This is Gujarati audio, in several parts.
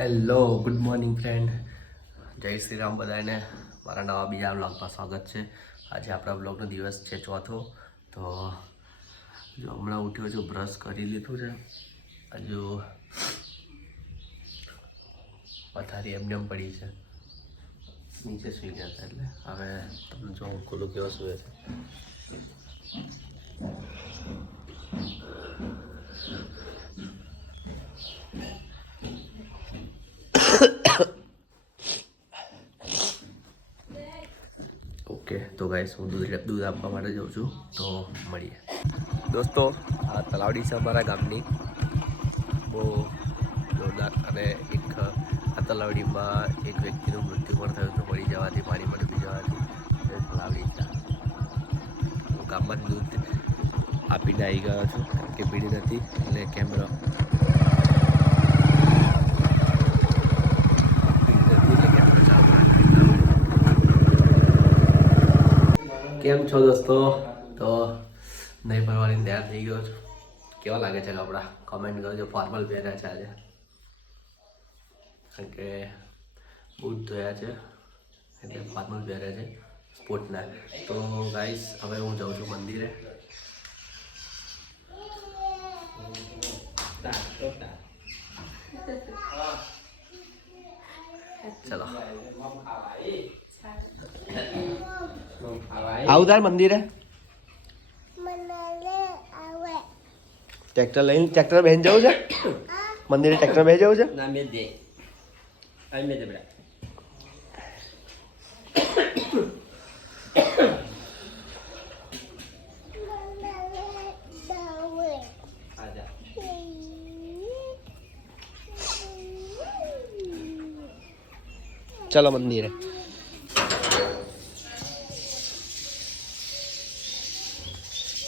હેલો ગુડ મોર્નિંગ ફ્રેન્ડ જય શ્રી રામ બધાને મારા નવા બીજા બ્લોગમાં સ્વાગત છે. આજે આપણા બ્લોગનો દિવસ છે ચોથો. તો જો હમણાં ઉઠ્યો છું, બ્રશ કરી લીધું છે. હજુ પથારી એમને એમ પડી છે. નીચે સુઈ ગયા હતા એટલે. હવે તમને જો ખુલ્લું કેવો સુવે છે ઓકે તો ગાઈસ હું દૂધ દૂધ આપવા માટે જાઉં છું. તો મળીએ. દોસ્તો, આ તલાવડી છે અમારા ગામની. બહુ જોરદાર અને એક આ તલાવડીમાં એક વ્યક્તિનું મૃત્યુ પણ થયું હતું પડી જવાથી પાણીમાં ડૂબી જવાથી. એ તલાવડી છે. હું ગામમાં દૂધ આપીને આવી ગયો છું કે પીડી નથી, એટલે કેમેરો પીડી નથી એટલે કેમેરો ચાલુ કેમ છો દોસ્તો? તો નહીં ભરવાની તૈયાર થઈ ગયો છું. કેવા લાગે છે કપડાં? કમેન્ટ કરજો ફોર્મલ પહેર્યા છે આજે. કારણ કે બૂટ ધોયા છે, એટલે ફોર્મલ પહેર્યા છે, સ્પોર્ટના. તો ગાઈસ હવે હું જાઉં છું મંદિરે. ચલો. આવું તાર મંદિરે. ટ્રેક્ટર લઈને ટ્રેક્ટર બેન જવું છે? મંદિરે ટ્રેક્ટર બે જવું છે? ના મેં દે આ મેં દે ચલો મંદિરે.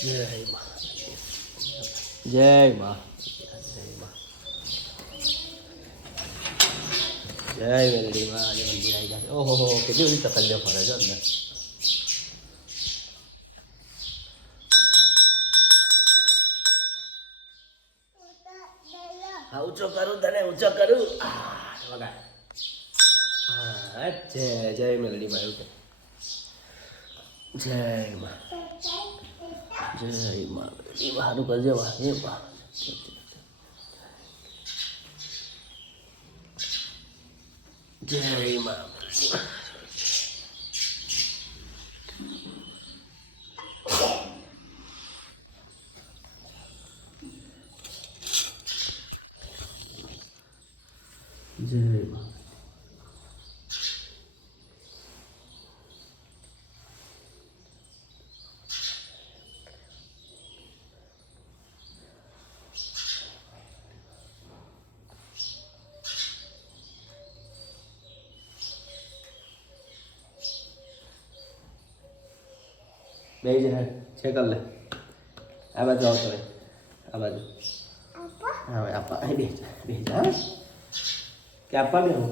જય મા જય મા જય મેલડી માં આજે ઓહો હો કેટલી બધી તકલીફ ફરે છે અંદર હા ઊંચો કરું તને ઊંચો કરું વગાડ. હા જય જય મેલડી માં એવું જય માં જય માં એ બહારું કરજે માં જય માં બે જ હે છે કર લે આ બાજુ આવતો હોય આ બાજુ હા ભાઈ આપા અહીં બે જા બે જા હા? કે આપા બે હું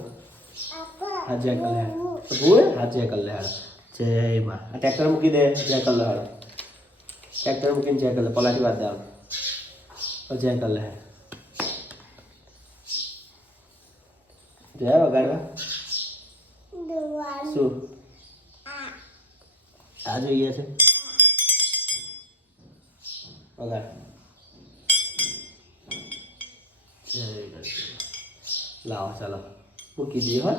હા જય કર લે ભૂલ હા જય કર લે હાલ જય માં આ ટ્રેક્ટર મૂકી દે જય કર લે હાલ ટ્રેક્ટર મૂકીને જય કર લે પલાટી વાત દે હાલ જય કર લે જય વગાડવા શું આ જોઈએ છે વગાડ. લાવો ચાલો મૂકી દઈએ હો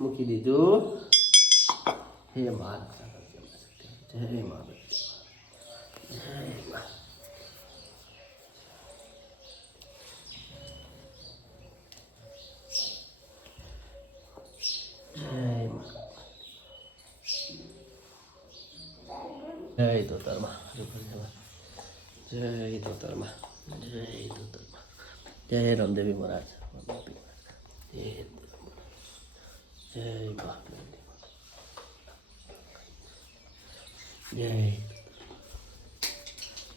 મૂકી દીધું હે માં જય માં જય માં જય જય દોતરમાં જય દોતરમાં જય દોતરમાં જય રામદેવી મહારાજ રામદેવી મહારાજ. જય જય મહાદેવી જય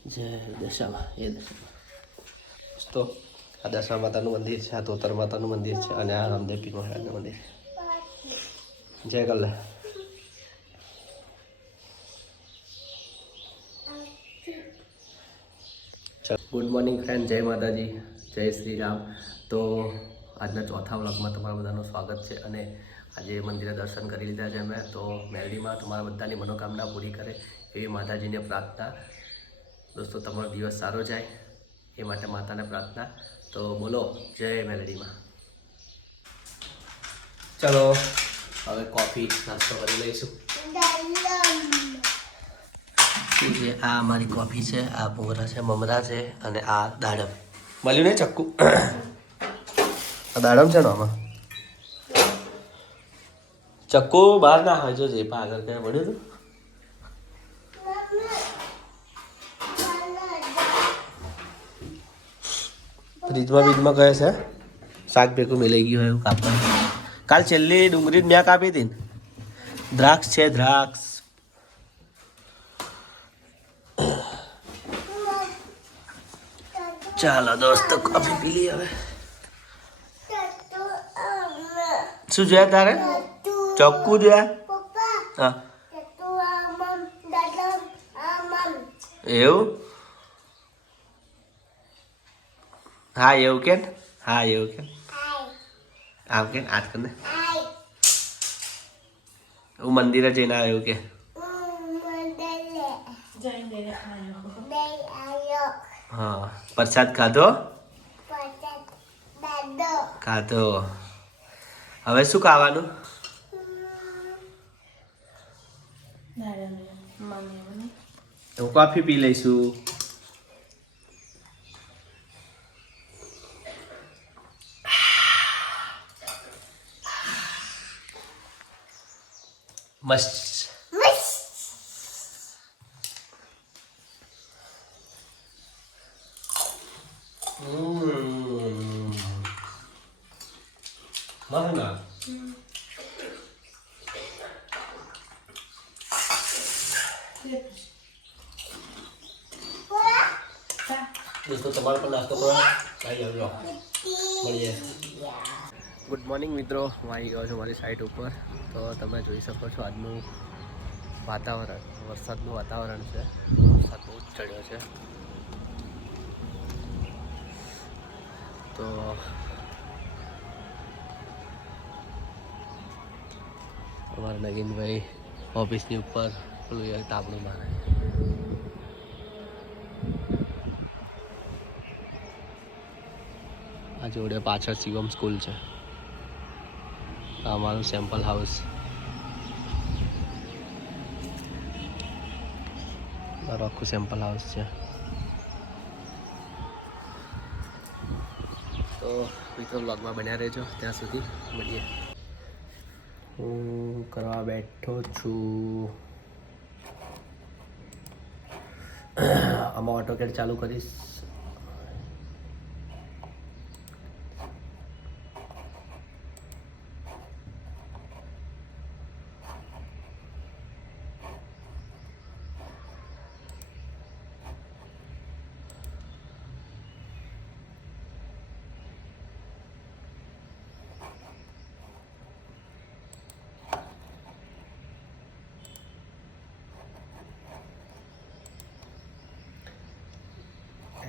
જય દશામાં એ દશામાં તો આ દશા માતાનું મંદિર છે આ તોતર માતાનું મંદિર છે અને આ રામદેવ પીર મહારાજનું મંદિર જય કલ્લે ગુડ મોર્નિંગ ફ્રેન્ડ જય માતાજી. જય શ્રી રામ. તો આજના ચોથા વ્લોગમાં તમારા બધાનું સ્વાગત છે અને આજે મંદિરે દર્શન કરી લીધા છે અમે. તો મેરડીમાં તમારા બધાની મનોકામના પૂરી કરે એવી માતાજીને પ્રાર્થના. દોસ્તો તમારો દિવસ સારો જાય એ માટે માતાને પ્રાર્થના. તો બોલો જય મેલડીમાં. ચલો હવે કોફી નાસ્તો કરી લઈશું. શું છે આ અમારી કોફી છે આ ભૂંગરા છે મમરા છે અને આ દાડમ. મળ્યું ને ચક્કુ? આ દાડમ છે ને આમાં? ચક્કુ બહાર ના હોય જો જે આગળ ક્યાં મળ્યું હતું ફ્રીજમાં બીજમાં કહે છે? શાક ભેગું મિલાઈ ગયું હોય એવું કાપવાનું. કાલ છેલ્લી ડુંગળી મેં કાપી હતી ને. દ્રાક્ષ છે દ્રાક્ષ. ચાલો દોસ્તો કોફી પી લઈએ હવે. શું જોયા તારે? ચક્કુ જોયા? હા. એવું? હા એવું કે હા એવું કે આમ કે આજ કર ને હું મંદિરે જઈને આવ્યો કે? હા. પ્રસાદ ખાધો? ખાધો. હવે શું ખાવાનું? હું કોફી પી લઈશું. મસ્ત Mm. Mana? દોસ્તો તમારો પણ ગુડ મોર્નિંગ મિત્રો. હું આવી ગયો છું મારી સાઈટ ઉપર. તો તમે જોઈ શકો છો આજનું વાતાવરણ. વરસાદનું વાતાવરણ છે. વરસાદ બહુ જ ચડ્યો છે. તો અમારા નગીનભાઈ ઓફિસની ઉપર પેલું તાપણું મારે. જોડે પાછળ શિવમ સ્કૂલ છે. અમારું સેમ્પલ હાઉસ આખું સેમ્પલ હાઉસ છે. તો મિત્રો બ્લોગમાં બન્યા રહેજો. ત્યાં સુધી મળીએ. હું કરવા બેઠો છું. આમાં ઓટોકેટ ચાલુ કરીશ.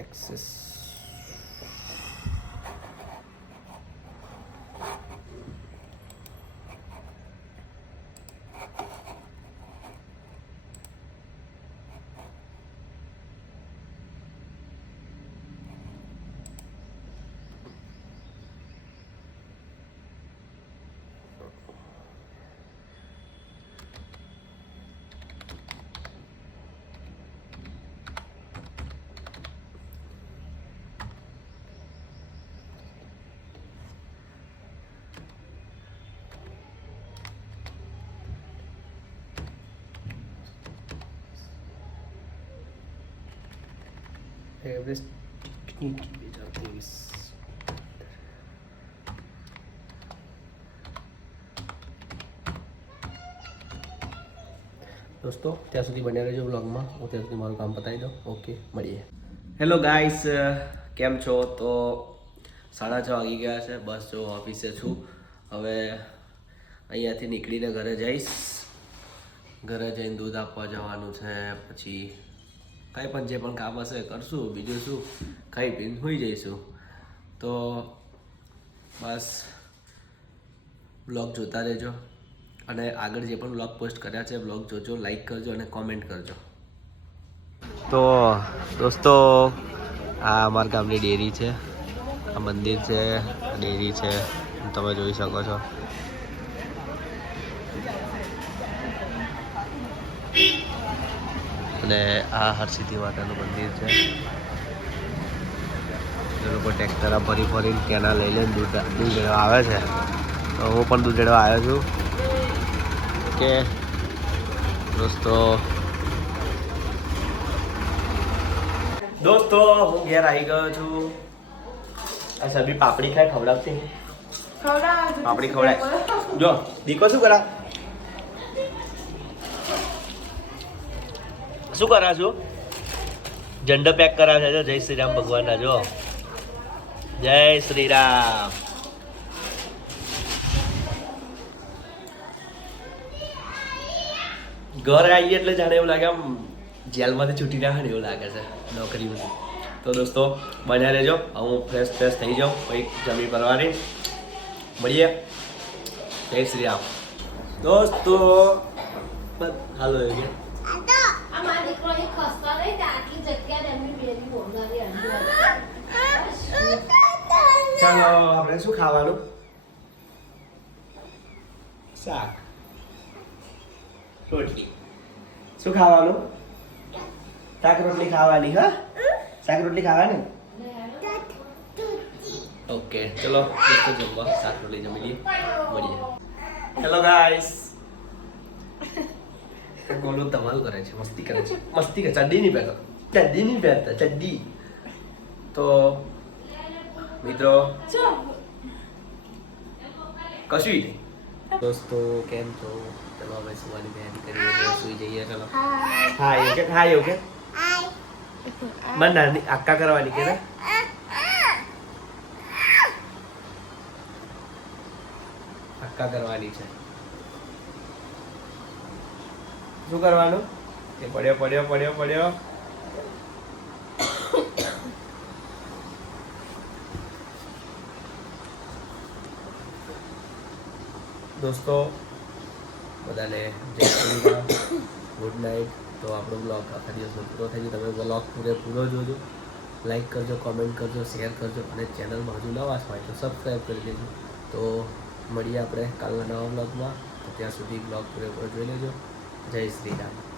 Texas. એવરેસ્ટ દોસ્તો, ત્યાં સુધી બન્યા રહેજો બ્લોગમાં હું ત્યાં સુધી મારું કામ પતાવી દઉં. ઓકે, મળીએ. હેલો ગાઈસ કેમ છો? તો સાડા છ વાગી ગયા છે. બસ જો, ઓફિસે છું. હવે અહીંયાથી નીકળીને ઘરે જઈશ. ઘરે જઈને દૂધ આપવા જવાનું છે, પછી કાંઈ પણ જે પણ કામ હશે કરશું, બીજું શું, ખાઈ પીને હોઈ જઈશું. તો બસ, બ્લોગ જોતા રહેજો અને આગળ જે પણ બ્લોગ પોસ્ટ કર્યા છે, બ્લોગ જોજો, લાઈક કરજો અને કોમેન્ટ કરજો. તો દોસ્તો, આ અમારા ગામની ડેરી છે, આ મંદિર છે, ડેરી છે, તમે જોઈ શકો છો. અને આ હરસિદ્ધિ માતાનું મંદિર છે. એ લોકો ટ્રેક્ટર ભરી ભરીને કેના લઈ લઈને દૂધ દૂધ આવે છે. તો હું પણ દૂધ રેડવા આવ્યો છું. કે દોસ્તો દોસ્તો હું ઘેર આવી ગયો છું. આ સબી પાપડી ખાય ખવડાવતી? પાપડી ખવડાય. જો દીકો શું કરા? શું કરા છો? ઝંડો પેક કરાવે છે જય શ્રી રામ ભગવાનના, જો. જય શ્રી રામ. ઘર આવીએ એટલે જાણે એવું લાગે આમ જેલમાંથી છૂટી ના હોય એવું લાગે છે નોકરીમાંથી. તો દોસ્તો, બન્યા રહેજો. હું ફ્રેશ ફ્રેશ થઈ જાઉં કોઈ જમી પરવાની મળીએ. જય શ્રી રામ. દોસ્તો, હાલો ખસ્તા નહીં આટલી એમની બેની બોલનારી અંદર ચાલો આપણે શું ખાવાનું? શાક. રોટલી. શું ખાવાનું? શાક રોટલી ખાવાની હા? શાક રોટલી ખાવાની? ઓકે ચલો દોસ્તો જમવા. શાક રોટલી જમી લઈએ. મળીએ. હેલો ગાઈસ ગોલું ધમાલ કરે છે મસ્તી કરે છે. મસ્તી કરે ચડ્ડી નહીં પહેરતો. ચડ્ડી નહીં પહેરતા ચડ્ડી. તો મિત્રો કશું નહીં. દોસ્તો કેમ છો? ચલો હવે સુવાની તૈયારી કરીએ સુઈ જઈએ ચલો. હા એવું કે હા એવું કે મને નાની આક્કા કરવાની કે ને? આક્કા કરવાની છે. શું કરવાનું? એ પડ્યો પડ્યો પડ્યો પડ્યો. દોસ્તો, બધાને ગુડ નાઇટ તો આપણો બ્લોગ આખા દિવસનો પૂરો થઈ ગયો. તમે બ્લોગ પૂરેપૂરો જોજો. લાઈક કરજો કોમેન્ટ કરજો શેર કરજો અને ચેનલમાં હજુ નવા હોય તો સબસ્ક્રાઈબ કરી દેજો. તો મળીએ આપણે કાલના નવા બ્લોગમાં તો ત્યાં સુધી બ્લોગ પૂરેપૂરો જોઈ લેજો. જય શ્રી રામ